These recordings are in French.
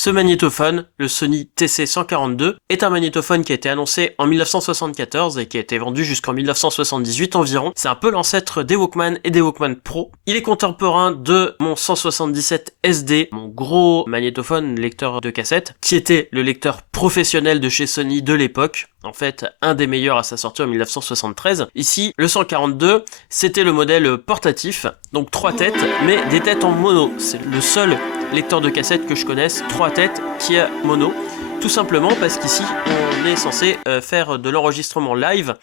Ce magnétophone, le Sony TC142, est un magnétophone qui a été annoncé en 1974 et qui a été vendu jusqu'en 1978 environ. C'est un peu l'ancêtre des Walkman et des Walkman Pro. Il est contemporain de mon 177 SD, mon gros magnétophone lecteur de cassette, qui était le lecteur professionnel de chez Sony de l'époque. En fait, un des meilleurs à sa sortie en 1973. Ici, le 142, c'était le modèle portatif, donc 3 têtes, mais des têtes en mono. C'est le seul lecteur de cassette que je connaisse, 3 têtes, qui a mono. Tout simplement parce qu'ici, on est censé faire de l'enregistrement live,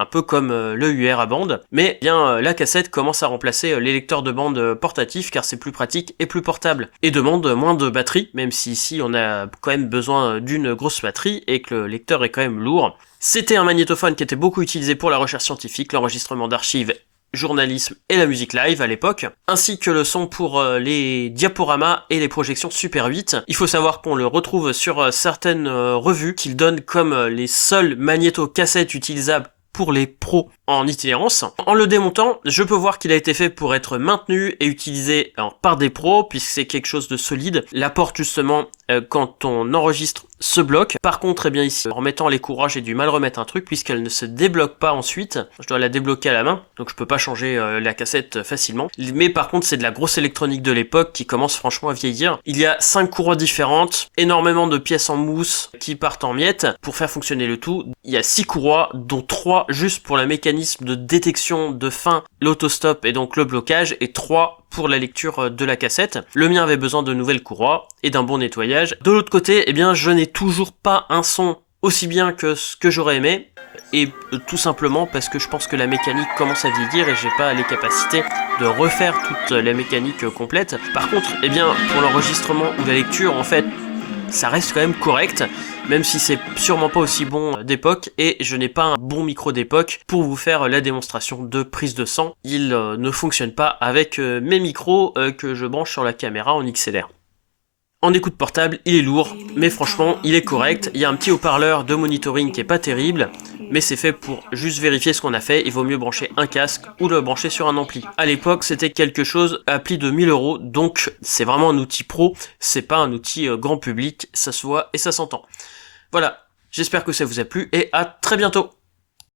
un peu comme le UR à bande, mais bien la cassette commence à remplacer les lecteurs de bande portatifs car c'est plus pratique et plus portable, et demande moins de batterie, même si ici on a quand même besoin d'une grosse batterie et que le lecteur est quand même lourd. C'était un magnétophone qui était beaucoup utilisé pour la recherche scientifique, l'enregistrement d'archives, journalisme et la musique live à l'époque, ainsi que le son pour les diaporamas et les projections Super 8. Il faut savoir qu'on le retrouve sur certaines revues qu'il donne comme les seuls magnéto-cassettes utilisables pour les pros en itinérance. En le démontant, je peux voir qu'il a été fait pour être maintenu et utilisé par des pros, puisque c'est quelque chose de solide. La porte, justement, quand on enregistre, se bloque. Par contre, eh bien ici, en remettant les courroies, j'ai du mal remettre un truc, puisqu'elle ne se débloque pas ensuite. Je dois la débloquer à la main, donc je peux pas changer la cassette facilement. Mais par contre, c'est de la grosse électronique de l'époque qui commence franchement à vieillir. Il y a 5 courroies différentes, énormément de pièces en mousse qui partent en miettes. Pour faire fonctionner le tout, il y a 6 courroies, dont 3 juste pour le mécanisme de détection de fin, l'autostop et donc le blocage, et 3 pour la lecture de la cassette. Le mien avait besoin de nouvelles courroies et d'un bon nettoyage. De l'autre côté, eh bien, je n'ai toujours pas un son aussi bien que ce que j'aurais aimé, et tout simplement parce que je pense que la mécanique commence à vieillir et j'ai pas les capacités de refaire toute la mécanique complète. Par contre, eh bien, pour l'enregistrement ou la lecture, en fait, ça reste quand même correct, même si c'est sûrement pas aussi bon d'époque, et je n'ai pas un bon micro d'époque pour vous faire la démonstration de prise de sang. Il ne fonctionne pas avec mes micros que je branche sur la caméra en XLR. En écoute portable, il est lourd, mais franchement, il est correct. Il y a un petit haut-parleur de monitoring qui est pas terrible, mais c'est fait pour juste vérifier ce qu'on a fait. Il vaut mieux brancher un casque ou le brancher sur un ampli. À l'époque, c'était quelque chose à prix de 1000 €, donc c'est vraiment un outil pro, c'est pas un outil grand public, ça se voit et ça s'entend. Voilà, j'espère que ça vous a plu et à très bientôt.